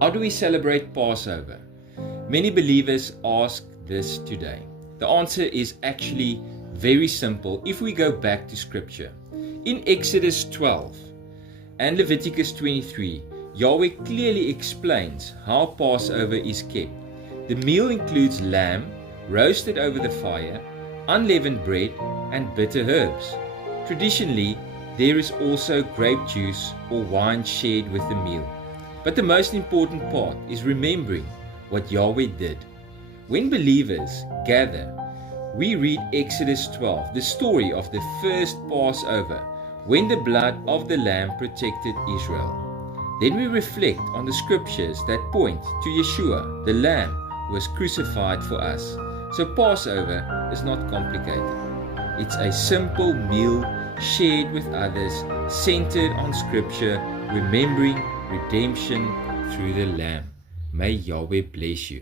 How do we celebrate Passover? Many believers ask this today. The answer is actually very simple if we go back to Scripture. In Exodus 12 and Leviticus 23, Yahweh clearly explains how Passover is kept. The meal includes lamb, roasted over the fire, unleavened bread, and bitter herbs. Traditionally, there is also grape juice or wine shared with the meal. But the most important part is remembering what Yahweh did. When believers gather, we read Exodus 12, the story of the first Passover, when the blood of the lamb protected Israel. Then we reflect on the scriptures that point to Yeshua, the lamb who was crucified for us. So Passover is not complicated. It's a simple meal shared with others, centered on scripture, remembering redemption through the Lamb. May Yahweh bless you.